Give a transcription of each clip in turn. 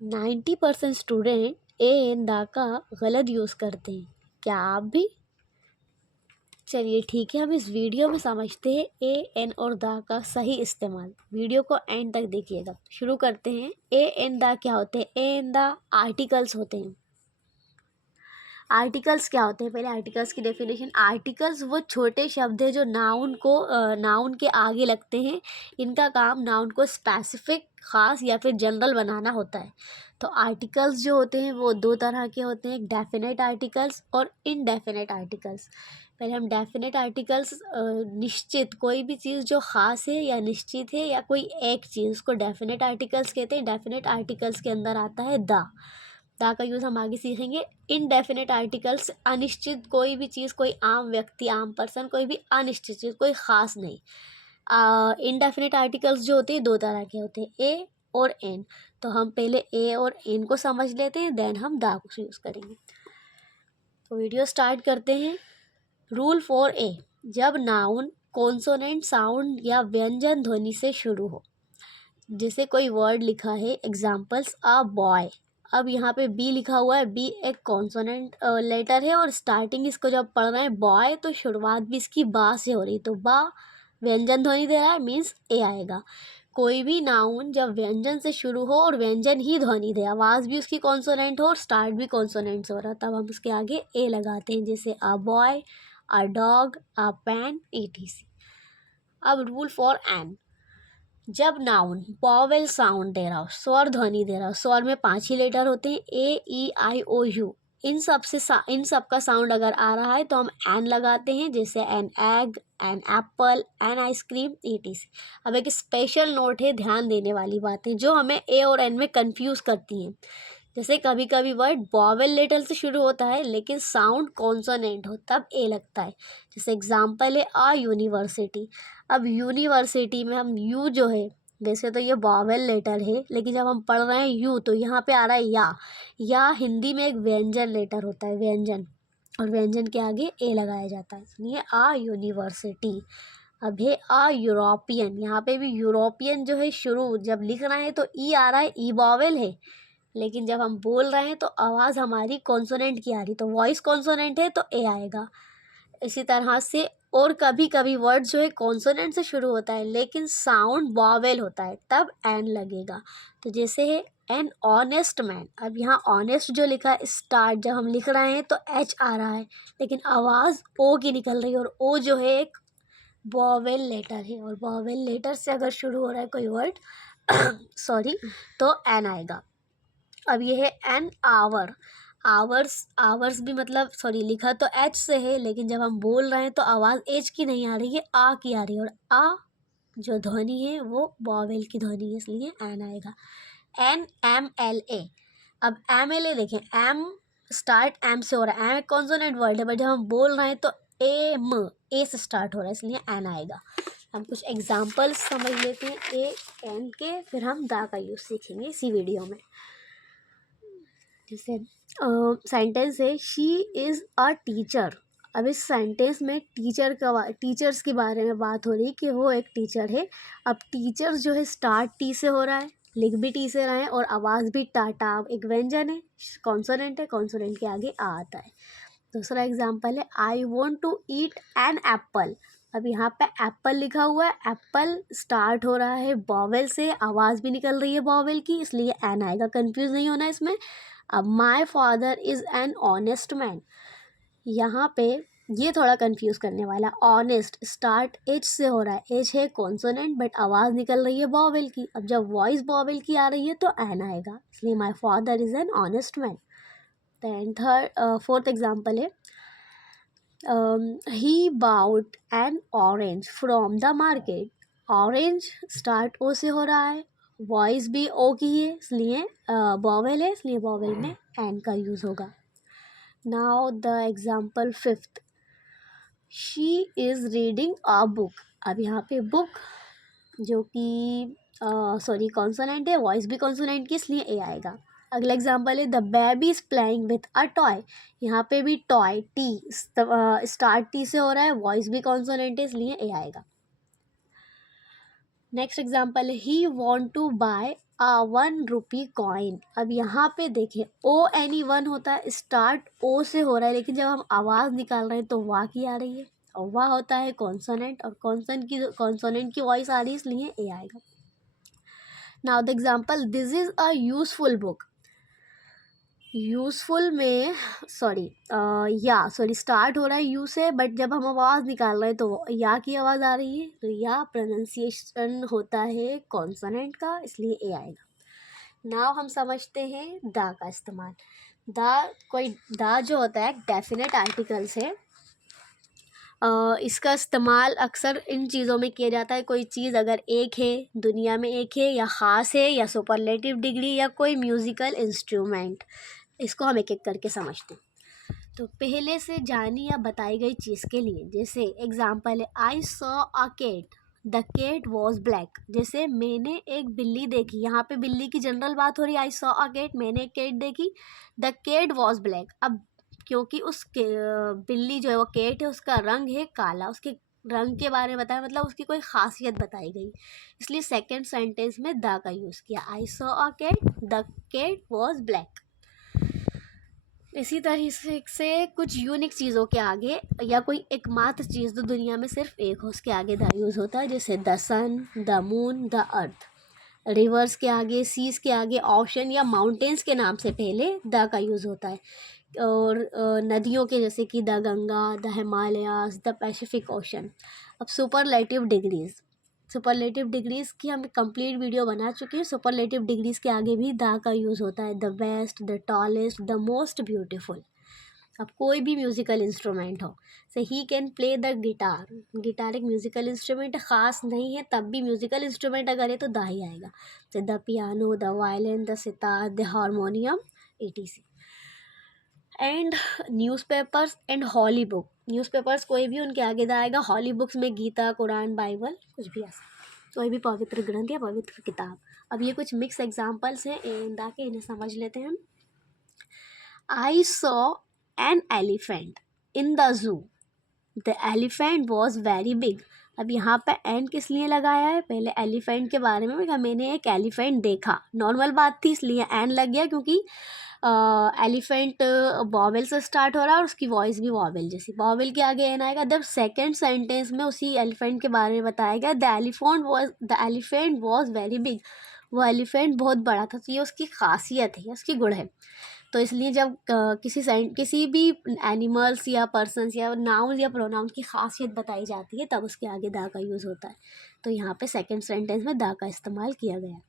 90% student A N दा का गलत यूज़ करते हैं, क्या आप भी? चलिए ठीक है, हम इस वीडियो में समझते हैं ए एन और दा का सही इस्तेमाल। वीडियो को एंड तक देखिएगा। शुरू करते हैं। ए एन दा क्या होते हैं? ए एन दा आर्टिकल्स होते हैं। आर्टिकल्स क्या होते हैं? पहले आर्टिकल्स की डेफिनेशन। आर्टिकल्स वो छोटे शब्द हैं जो नाउन के आगे लगते हैं। इनका काम नाउन को स्पेसिफिक, ख़ास या फिर जनरल बनाना होता है। तो आर्टिकल्स जो होते हैं वो दो तरह के होते हैं, डेफिनेट आर्टिकल्स और इनडेफिनेट आर्टिकल्स। पहले हम डेफिनेट आर्टिकल्स, निश्चित कोई भी चीज़ जो ख़ास है या निश्चित है या कोई एक चीज़, उसको डेफिनेट आर्टिकल्स कहते हैं। डेफिनेट आर्टिकल्स के अंदर आता है दा का यूज़ हम आगे सीखेंगे। इनडेफिनेट आर्टिकल्स, अनिश्चित कोई भी चीज़, कोई आम व्यक्ति, आम पर्सन, कोई भी अनिश्चित चीज़, कोई ख़ास नहीं। इनडेफिनेट आर्टिकल्स जो होते हैं दो तरह के होते हैं, ए और एन। तो हम पहले ए और एन को समझ लेते हैं, देन हम दा को यूज़ करेंगे। तो वीडियो स्टार्ट करते हैं। रूल फॉर ए, जब नाउन कॉन्सोनेंट साउंड या व्यंजन ध्वनि से शुरू हो, जैसे कोई वर्ड लिखा है, एग्जाम्पल्स अ बॉय। अब यहाँ पे बी लिखा हुआ है, बी एक कॉन्सोनेंट लेटर है और स्टार्टिंग इसको जब पढ़ रहे हैं बॉय, तो शुरुआत भी इसकी बा से हो रही, तो बा व्यंजन ध्वनि दे रहा है, मीन्स ए आएगा। कोई भी नाउन जब व्यंजन से शुरू हो और व्यंजन ही ध्वनि दे, आवाज़ भी उसकी कॉन्सोनेंट हो और स्टार्ट भी कॉन्सोनेंट से हो रहा, तब हम उसके आगे ए लगाते हैं, जैसे a boy, a dog, a pen, etc। अब रूल फॉर एन, जब नाउन वॉवेल साउंड दे रहा हो, स्वर ध्वनि दे रहा हो, स्वर में 5 ही लेटर होते हैं, ए ई आई ओ यू, इन सब का साउंड अगर आ रहा है तो हम एन लगाते हैं, जैसे an egg, an apple, an ice cream, etc। अब एक स्पेशल नोट है, ध्यान देने वाली बातें जो हमें ए और एन में कंफ्यूज करती हैं। जैसे कभी कभी वर्ड वॉवेल लेटर से शुरू होता है लेकिन साउंड कॉन्सोनेंट हो, तब ए लगता है। जैसे एग्जाम्पल है अ यूनिवर्सिटी। अब यूनिवर्सिटी में हम यू जो है, वैसे तो ये वॉवेल लेटर है, लेकिन जब हम पढ़ रहे हैं यू तो यहाँ पे आ रहा है या हिंदी में एक व्यंजन लेटर होता है, व्यंजन, और व्यंजन के आगे ए लगाया जाता है, इसलिए अ यूनिवर्सिटी। अब है अ यूरोपियन, यहाँ पे भी यूरोपियन जो है शुरू जब लिख रहे हैं तो ई आ रहा है, ई वॉवेल है, लेकिन जब हम बोल रहे हैं तो आवाज़ हमारी कॉन्सोनेंट की आ रही, तो वॉइस कॉन्सोनेंट है तो ए आएगा। इसी तरह से और कभी कभी वर्ड जो है कॉन्सोनेंट से शुरू होता है लेकिन साउंड वॉवेल होता है, तब एन लगेगा। तो जैसे है एन ऑनेस्ट मैन। अब यहाँ ऑनेस्ट जो लिखा है, स्टार्ट जब हम लिख रहे हैं तो एच आ रहा है, लेकिन आवाज़ ओ की निकल रही है, और ओ जो है एक वॉवेल लेटर है, और वॉवेल लेटर से अगर शुरू हो रहा है कोई वर्ड सॉरी, तो एन आएगा। अब ये है एन आवर। आवर्स भी मतलब, सॉरी, लिखा तो एच से है, लेकिन जब हम बोल रहे हैं तो आवाज़ एच की नहीं आ रही है, आ की आ रही है, और आ जो ध्वनि है वो वॉवेल की ध्वनि है, इसलिए एन आएगा। An M L A. अब एम एल ए देखें, एम स्टार्ट एम से हो रहा है, एम एक कॉन्सोनेंट वर्ड है, बट जब हम बोल रहे हैं तो ए से स्टार्ट हो रहा है, इसलिए एन आएगा। हम कुछ एग्जाम्पल्स समझ लेते हैं ए एन के, फिर हम दा का यूज़ सीखेंगे इसी वीडियो में। जैसे सेंटेंस है, शी इज़ अ टीचर। अब इस सेंटेंस में टीचर्स के बारे में बात हो रही है कि वो एक टीचर है। अब टीचर्स जो है स्टार्ट टी से हो रहा है, लिख भी टी से रहे हैं, और आवाज़ भी टाटा, एक व्यंजन है, कॉन्सोनेंट है, कॉन्सोनेंट के आगे आ आता है। दूसरा एग्जाम्पल है, I want to eat an apple. अब यहाँ पे एप्पल लिखा हुआ है, एप्पल स्टार्ट हो रहा है वॉवेल से, आवाज़ भी निकल रही है वॉवेल की, इसलिए एन आएगा, कंफ्यूज नहीं होना इसमें। अब माई father is an honest man, यहाँ पे ये थोड़ा कंफ्यूज करने वाला। ऑनेस्ट स्टार्ट एच से हो रहा है, एच है कॉन्सोनेंट बट आवाज़ निकल रही है वॉवेल की, अब जब वॉइस वॉवेल की आ रही है तो एन आएगा, इसलिए my father is an honest man. Then fourth example है, he bought an orange from the market. Orange start O से हो रहा है, वॉइस भी ओ की है, इसलिए वॉवेल है, इसलिए वॉवेल में एन का यूज़ होगा। Now the example fifth, she is reading a book. अब यहाँ पे बुक जो कि सॉरी कॉन्सोनेंट है, वॉइस भी कॉन्सोनेंट की, इसलिए ए आएगा। अगला एग्जाम्पल है, the baby is playing with a toy. यहाँ पे भी टॉय टी स्टार्ट टी से हो रहा है, वॉइस भी कॉन्सोनेंट है, इसलिए ए आएगा। नेक्स्ट एग्जाम्पल है, ही वॉन्ट टू बाय ₹1 कॉइन। अब यहाँ पे देखें ONE होता है, स्टार्ट ओ से हो रहा है, लेकिन जब हम आवाज़ निकाल रहे हैं तो वाह की आ रही है, और वाह होता है कॉन्सोनेंट, और कॉन्सोनेंट की वॉइस आ रही है, इसलिए ए आएगा। Now the example, this is a useful book. Useful में सॉरी स्टार्ट हो रहा है यू से, बट जब हम आवाज़ निकाल रहे हैं तो या की आवाज़ आ रही है, तो या प्रोनाउंसिएशन होता है कॉन्सोनेंट का, इसलिए ए आएगा। नाउ हम समझते हैं द का इस्तेमाल। द जो होता है डेफिनेट आर्टिकल से, इसका इस्तेमाल अक्सर इन चीज़ों में किया जाता है। कोई चीज़ अगर एक है, दुनिया में एक है, या ख़ास है, या सुपरलेटिव डिग्री, या कोई म्यूज़िकल इंस्ट्रूमेंट, इसको हम एक एक करके समझते हैं। तो पहले से जानी या बताई गई चीज़ के लिए, जैसे एग्जाम्पल है I saw a cat, the cat was black. जैसे मैंने एक बिल्ली देखी, यहाँ पे बिल्ली की जनरल बात हो रही है, आई सॉ अ कैट, मैंने एक कैट देखी, द कैट वॉज ब्लैक। अब क्योंकि बिल्ली जो है वो कैट है, उसका रंग है काला, उसके रंग के बारे में बताया, मतलब उसकी कोई खासियत बताई गई, इसलिए सेकेंड सेंटेंस में द का यूज़ किया। I saw a cat, the cat was black. इसी तरह से कुछ यूनिक चीज़ों के आगे, या कोई एकमात्र चीज़ जो दुनिया में सिर्फ एक हो, उसके आगे द यूज़ होता है, जैसे the sun, the moon, the earth. Rivers के आगे, सीज के आगे, ओशन या माउंटेन्स के नाम से पहले द का यूज़ होता है। और नदियों के, जैसे कि the Ganga, the Himalayas, the Pacific ocean. अब सुपरलेटिव डिग्रीज़ की हम कंप्लीट वीडियो बना चुके हैं। सुपरलेटिव डिग्रीज़ के आगे भी द का यूज़ होता है, the best, the tallest, the most beautiful. अब कोई भी म्यूज़िकल इंस्ट्रूमेंट हो, से he can play the guitar. Guitar एक म्यूज़िकल इंस्ट्रूमेंट ख़ास नहीं है, तब भी म्यूज़िकल इंस्ट्रूमेंट अगर है तो द ही आएगा। तो the piano, the violin, the sitar, the harmonium, etc। And newspapers and holy book. Newspapers कोई भी, उनके आगे आएगा। हॉली बुक्स में गीता, कुरान, बाइबल, कुछ भी ऐसा, कोई भी पवित्र ग्रंथ या पवित्र किताब। अब ये कुछ मिक्स एग्जाम्पल्स हैं, एंड आके इन्हें समझ लेते हैं हम। I saw an elephant in the zoo, the elephant was very big. अब यहाँ पे एन किस लिए लगाया है, पहले एलिफेंट के बारे में कहा, मैंने एक एलिफेंट देखा, नॉर्मल बात थी इसलिए एन लग गया, क्योंकि एलिफेंट वॉवेल से स्टार्ट हो रहा है और उसकी वॉइस भी वॉवेल जैसी, वॉवेल के आगे एन आएगा। जब सेकेंड सेंटेंस में उसी एलिफेंट के बारे में बताया गया, the elephant was very big, वो एलिफेंट बहुत बड़ा था, तो ये उसकी खासियत है, उसकी गुण है। तो इसलिए जब किसी भी एनिमल्स या पर्सन्स या नाउन या प्रोनाउन की खासियत बताई जाती है, तब उसके आगे द का यूज़ होता है। तो यहाँ पे सेकेंड सेंटेंस में द का इस्तेमाल किया गया।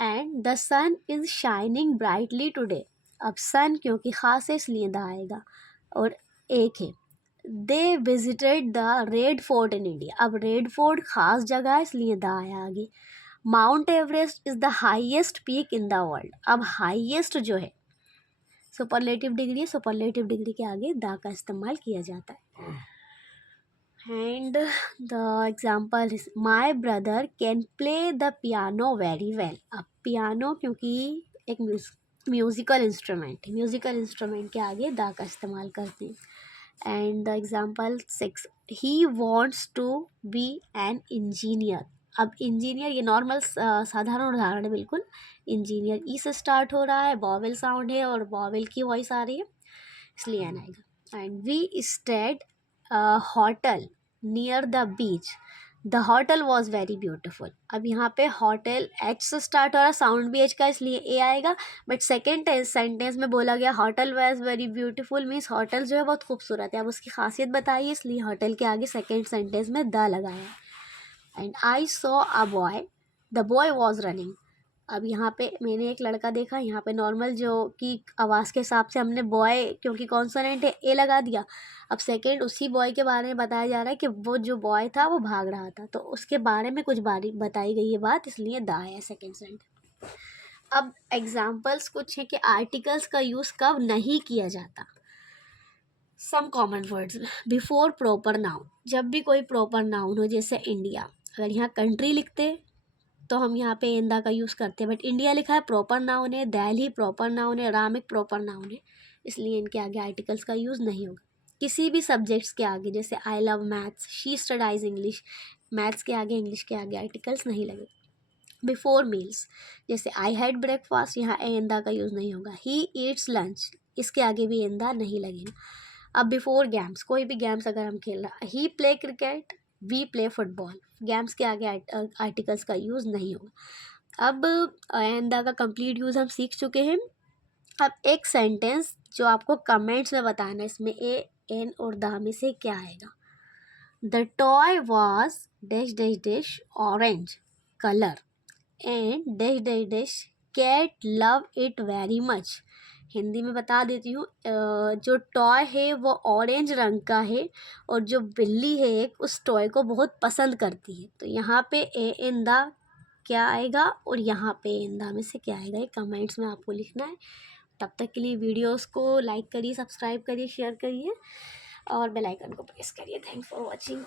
And the sun is shining brightly today. अब सन क्योंकि ख़ास है इसलिए द आएगा, और एक है। They visited the red fort in India. अब रेड फोर्ट ख़ास जगह है इसलिए द आया आगे। Mount Everest is the highest peak in the world. अब हाईएस्ट जो है सुपरलेटिव डिग्री है, सुपरलेटिव डिग्री के आगे द का इस्तेमाल किया जाता है। And the example is my brother can play the piano very well. अब पियानो क्योंकि एक म्यूज़िकल इंस्ट्रूमेंट है, म्यूज़िकल इंस्ट्रूमेंट के आगे द का इस्तेमाल करते हैं। And the example 6, he wants to be an engineer. अब इंजीनियर ये नॉर्मल साधारण उदाहरण है, बिल्कुल इंजीनियर ई से स्टार्ट हो रहा है, वॉवेल साउंड है और वॉवेल की वॉइस आ रही है, इसलिए एन आएगा। And we stayed hotel near the beach, the hotel was very beautiful. अब यहाँ पे होटल एच से स्टार्ट हो रहा है, साउंड भी एच का, इसलिए ए आएगा। बट सेकेंड सेंटेंस में बोला गया hotel was very beautiful, means hotel जो है बहुत खूबसूरत है। अब उसकी खासियत बताइए, इसलिए होटल के आगे सेकेंड सेंटेंस में द लगाया। And I saw a boy, the boy was running. अब यहाँ पे मैंने एक लड़का देखा, यहाँ पे नॉर्मल जो कि आवाज़ के हिसाब से हमने बॉय क्योंकि कॉन्सोनेंट है ए लगा दिया। अब सेकेंड उसी बॉय के बारे में बताया जा रहा है कि वो जो बॉय था वो भाग रहा था, तो उसके बारे में कुछ बताई गई है बात, इसलिए द है सेकेंड सेंटेंस। अब एग्जाम्पल्स कुछ है कि आर्टिकल्स का यूज़ कब नहीं किया जाता। Some common words before proper noun, जब भी कोई प्रॉपर नाउन हो, जैसे इंडिया, अगर यहाँ कंट्री लिखते तो हम यहाँ पे इंदा का यूज़ करते हैं, बट इंडिया लिखा है प्रॉपर नाउन है, दिल्ली प्रॉपर नाउन है, राम एक प्रॉपर नाउन है, इसलिए इनके आगे आर्टिकल्स का यूज़ नहीं होगा। किसी भी सब्जेक्ट्स के आगे, जैसे I love maths, she studies English, maths के आगे इंग्लिश के आगे आर्टिकल्स नहीं लगे। बिफोर मील्स, जैसे आई हैड ब्रेकफास्ट, यहाँ ए इन द का यूज़ नहीं होगा। ही ईट्स लंच, इसके आगे भी इन द नहीं लगेगा। अब बिफोर गेम्स, कोई भी गेम्स अगर हम खेल रहा, he play cricket, we play football, games के आगे आर्टिकल्स का यूज़ नहीं होगा। अब इन द का कंप्लीट यूज़ हम सीख चुके हैं। अब एक सेंटेंस जो आपको कमेंट्स में बताना है, इसमें ए एन और द में से क्या आएगा। The toy was dash dash dash orange colour and dash dash dash cat love it very much. Hindi में बता देती हूँ, जो टॉय है वो ऑरेंज रंग का है और जो बिल्ली है एक उस टॉय को बहुत पसंद करती है। तो यहाँ पे ए इन द क्या आएगा और यहाँ पे इन द में से क्या आएगा, ये कमेंट्स में आपको लिखना है। तब तक के लिए वीडियोस को लाइक करिए, सब्सक्राइब करिए, शेयर करिए और बेल आइकन को प्रेस करिए। Thanks for watching.